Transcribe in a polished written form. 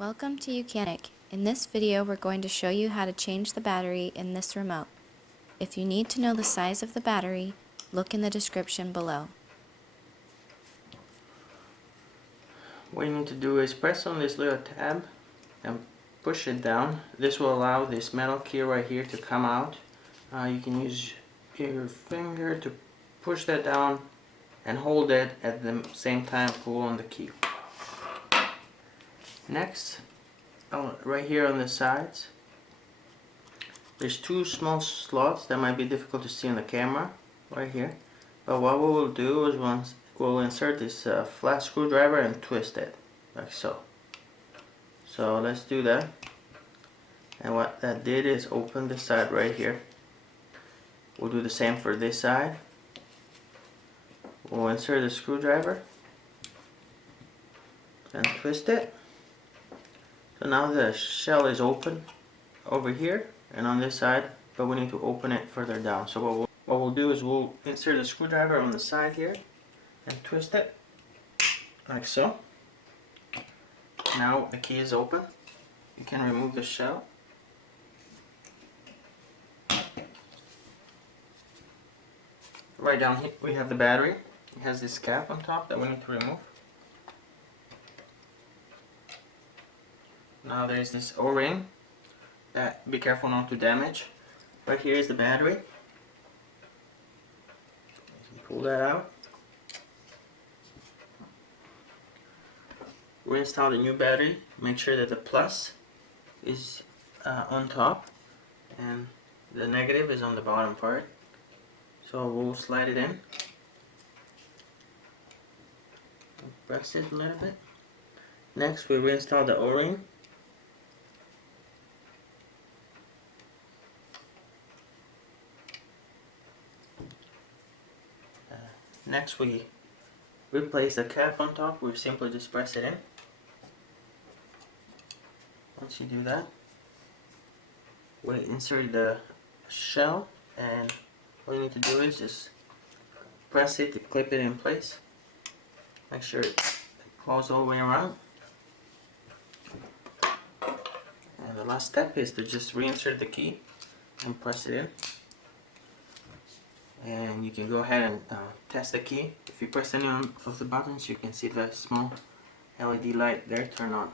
Welcome to YOUCANIC. In this video we're going to show you how to change the battery in this remote. If you need to know the size of the battery, look in the description below. What you need to do is press on this little tab and push it down. This will allow this metal key right here to come out. You can use your finger to push that down and hold it at the same time pull on the key. Next, right here on the sides, there's two small slots that might be difficult to see on the camera right here. But what we will do is we'll insert this flat screwdriver and twist it like so. So let's do that. And what that did is open this side right here. We'll do the same for this side. We'll insert the screwdriver and twist it. So now the shell is open over here and on this side, but we need to open it further down. So what we'll do is we'll insert the screwdriver on the side here and twist it like so. Now the key is open. You can remove the shell. Right down here we have the battery. It has this cap on top that we need to remove. Now there's this O-ring that be careful not to damage. Right here is the battery. You can pull that out. Reinstall the new battery. Make sure that the plus is on top and the negative is on the bottom part. So we'll slide it in. Press it a little bit. Next we reinstall the O-ring. Next we replace the cap on top. We simply just press it in. Once you do that, we insert the shell, and all you need to do is just press it to clip it in place. Make sure it closes all the way around. And the last step is to just reinsert the key and press it in. And you can go ahead and test the key. If you press any of the buttons, you can see the small LED light there turn on.